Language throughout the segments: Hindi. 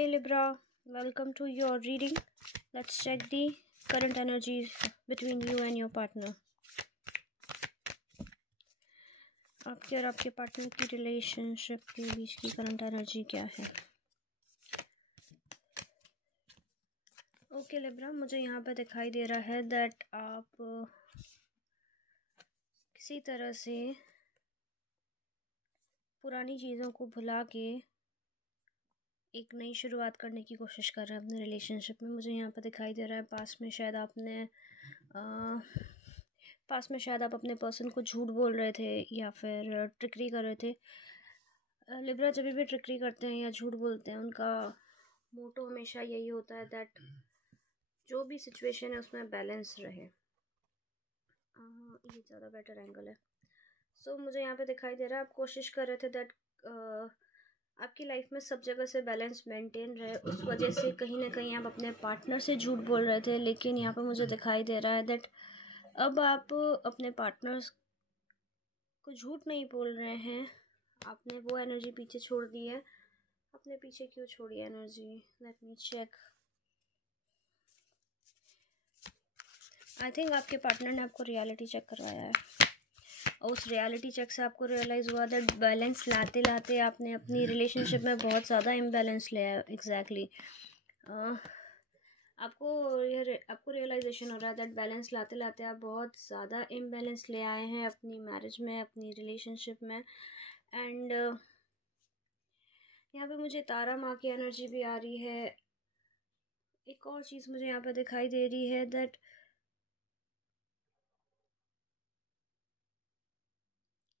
Okay, Libra, welcome to your reading. Let's check the current energies between you and your partner. आपके और आपके पार्टनर की रिलेशनशिप के बीच की करंट एनर्जी क्या है? ओके लिब्रा, मुझे यहाँ पे दिखाई दे रहा है दैट आप किसी तरह से पुरानी चीज़ों को भुला के एक नई शुरुआत करने की कोशिश कर रहे हैं अपने रिलेशनशिप में। मुझे यहाँ पे दिखाई दे रहा है पास में शायद आप अपने पर्सन को झूठ बोल रहे थे या फिर ट्रिकरी कर रहे थे। लिब्रा जब भी ट्रिकरी करते हैं या झूठ बोलते हैं, उनका मोटो हमेशा यही होता है दैट जो भी सिचुएशन है उसमें बैलेंस रहे। ये ज़्यादा बेटर एंगल है। सो मुझे यहाँ पे दिखाई दे रहा है आप कोशिश कर रहे थे दैट आपकी लाइफ में सब जगह से बैलेंस मेंटेन रहे। उस वजह से कहीं ना कहीं आप अपने पार्टनर से झूठ बोल रहे थे, लेकिन यहाँ पे मुझे दिखाई दे रहा है दैट अब आप अपने पार्टनर्स को झूठ नहीं बोल रहे हैं। आपने वो एनर्जी पीछे छोड़ दी है। अपने पीछे क्यों छोड़ी energy? Let me check. I think आपके पार्टनर ने आपको रियलिटी चेक करवाया है और उस रियलिटी चेक से आपको रियलाइज़ हुआ दैट बैलेंस लाते लाते आपने अपनी रिलेशनशिप में बहुत ज़्यादा इम्बैलेंस लिया है। एग्जैक्टली आपको रियलाइजेशन हो रहा है दैट बैलेंस लाते लाते आप बहुत ज़्यादा इम्बैलेंस ले आए हैं अपनी मैरिज में, अपनी रिलेशनशिप में। एंड यहाँ पे मुझे तारा माँ की एनर्जी भी आ रही है। एक और चीज़ मुझे यहाँ पे दिखाई दे रही है दैट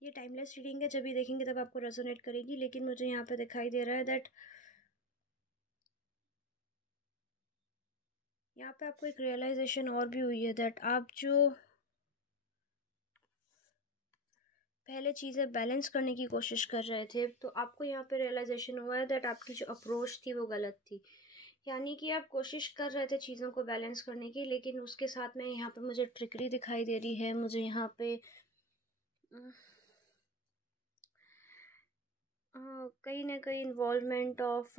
ये टाइमलेस रीडिंग है, जब भी देखेंगे तब आपको रेजोनेट करेगी, लेकिन मुझे यहाँ पे दिखाई दे रहा है दैट यहाँ पे आपको एक रियलाइजेशन और भी हुई है दैट आप जो पहले चीज़ें बैलेंस करने की कोशिश कर रहे थे, तो आपको यहाँ पे रियलाइजेशन हुआ है दैट आपकी जो अप्रोच थी वो गलत थी। यानी कि आप कोशिश कर रहे थे चीज़ों को बैलेंस करने की, लेकिन उसके साथ में यहाँ पे मुझे ट्रिकरी दिखाई दे रही है। मुझे यहाँ पे कहीं ना कहीं इन्वॉल्वमेंट ऑफ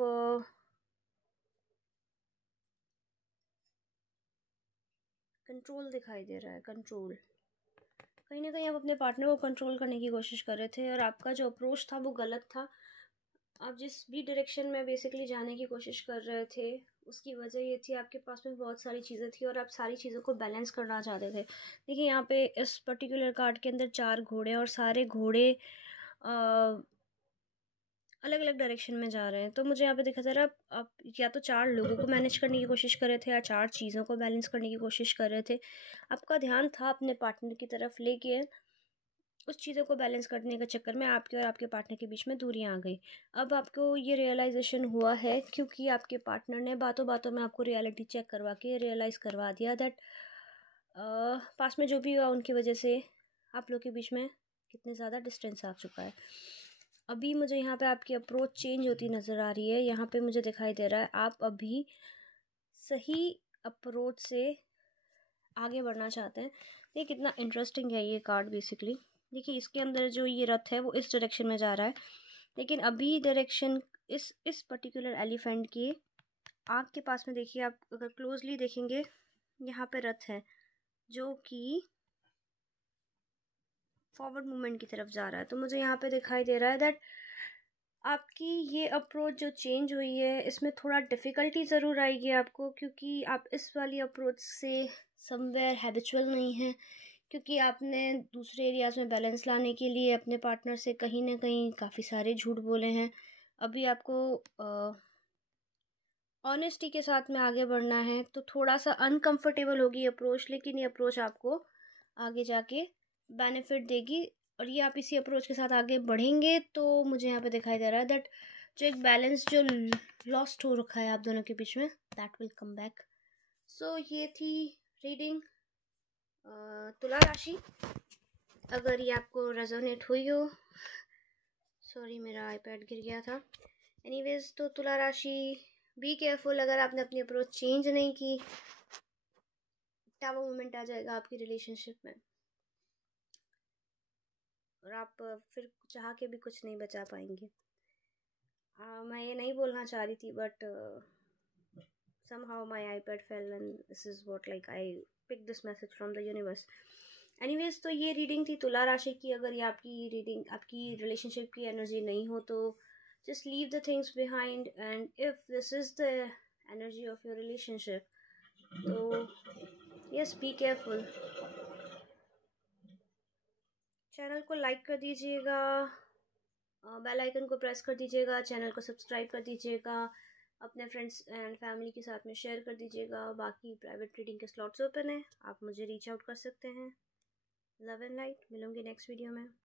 कंट्रोल दिखाई दे रहा है। कंट्रोल, कहीं ना कहीं आप अपने पार्टनर को कंट्रोल करने की कोशिश कर रहे थे और आपका जो अप्रोच था वो गलत था। आप जिस भी डायरेक्शन में बेसिकली जाने की कोशिश कर रहे थे उसकी वजह ये थी आपके पास में बहुत सारी चीज़ें थी और आप सारी चीज़ों को बैलेंस करना चाहते थे। देखिए यहाँ पे इस पर्टिकुलर कार्ड के अंदर 4 घोड़े और सारे घोड़े अलग अलग डायरेक्शन में जा रहे हैं। तो मुझे यहाँ पे दिखा जा रहा है आप या तो 4 लोगों को मैनेज करने की कोशिश कर रहे थे या 4 चीज़ों को बैलेंस करने की कोशिश कर रहे थे। आपका ध्यान था अपने पार्टनर की तरफ, लेके उस चीज़ों को बैलेंस करने के चक्कर में आपके और आपके पार्टनर के बीच में दूरियां आ गई। अब आपको ये रियलाइजेशन हुआ है क्योंकि आपके पार्टनर ने बातों बातों में आपको रियलिटी चेक करवा के रियलाइज़ करवा दिया दैट पास में जो भी हुआ उनकी वजह से आप लोग के बीच में कितने ज़्यादा डिस्टेंस आ चुका है। अभी मुझे यहाँ पे आपकी अप्रोच चेंज होती नज़र आ रही है। यहाँ पे मुझे दिखाई दे रहा है आप अभी सही अप्रोच से आगे बढ़ना चाहते हैं। ये कितना इंटरेस्टिंग है ये कार्ड। बेसिकली देखिए इसके अंदर जो ये रथ है वो इस डायरेक्शन में जा रहा है, लेकिन अभी डायरेक्शन इस पर्टिकुलर एलिफेंट की आँख के पास में देखिए, आप अगर क्लोजली देखेंगे यहाँ पे रथ है जो कि फॉरवर्ड मूवमेंट की तरफ जा रहा है। तो मुझे यहाँ पे दिखाई दे रहा है दैट आपकी ये अप्रोच जो चेंज हुई है इसमें थोड़ा डिफ़िकल्टी ज़रूर आएगी आपको, क्योंकि आप इस वाली अप्रोच से समवेयर हैबिचुअल नहीं हैं, क्योंकि आपने दूसरे एरियाज़ में बैलेंस लाने के लिए अपने पार्टनर से कहीं ना कहीं काफ़ी सारे झूठ बोले हैं। अभी आपको ऑनेस्टी के साथ में आगे बढ़ना है, तो थोड़ा सा अनकंफर्टेबल होगी अप्रोच, लेकिन ये अप्रोच आपको आगे जाके बेनिफिट देगी और ये आप इसी अप्रोच के साथ आगे बढ़ेंगे। तो मुझे यहाँ पे दिखाई दे रहा है दैट जो एक बैलेंस जो लॉस्ट हो रखा है आप दोनों के बीच में, दैट विल कम बैक। सो ये थी रीडिंग तुला राशि। अगर ये आपको रेजोनेट हुई हो, सॉरी मेरा आईपैड गिर गया था। एनीवेज, तो तुला राशि बी केयरफुल। अगर आपने अपनी अप्रोच चेंज नहीं की, टावर मोमेंट आ जाएगा आपकी रिलेशनशिप में और आप फिर चाह के भी कुछ नहीं बचा पाएंगे। मैं ये नहीं बोलना चाह रही थी, but somehow my iPad fell and this is what like I picked this message from the universe. Anyways, तो ये रीडिंग थी तुला राशि की। अगर ये आपकी रीडिंग आपकी रिलेशनशिप की एनर्जी नहीं हो तो just leave the things behind, and if this is the energy of your relationship, तो yes, be careful. चैनल को लाइक कर दीजिएगा, बेल आइकन को प्रेस कर दीजिएगा, चैनल को सब्सक्राइब कर दीजिएगा, अपने फ्रेंड्स एंड फैमिली के साथ में शेयर कर दीजिएगा। बाकी प्राइवेट रीडिंग के स्लॉट्स ओपन है, आप मुझे रीच आउट कर सकते हैं। लव एंड लाइट, मिलूंगी नेक्स्ट वीडियो में।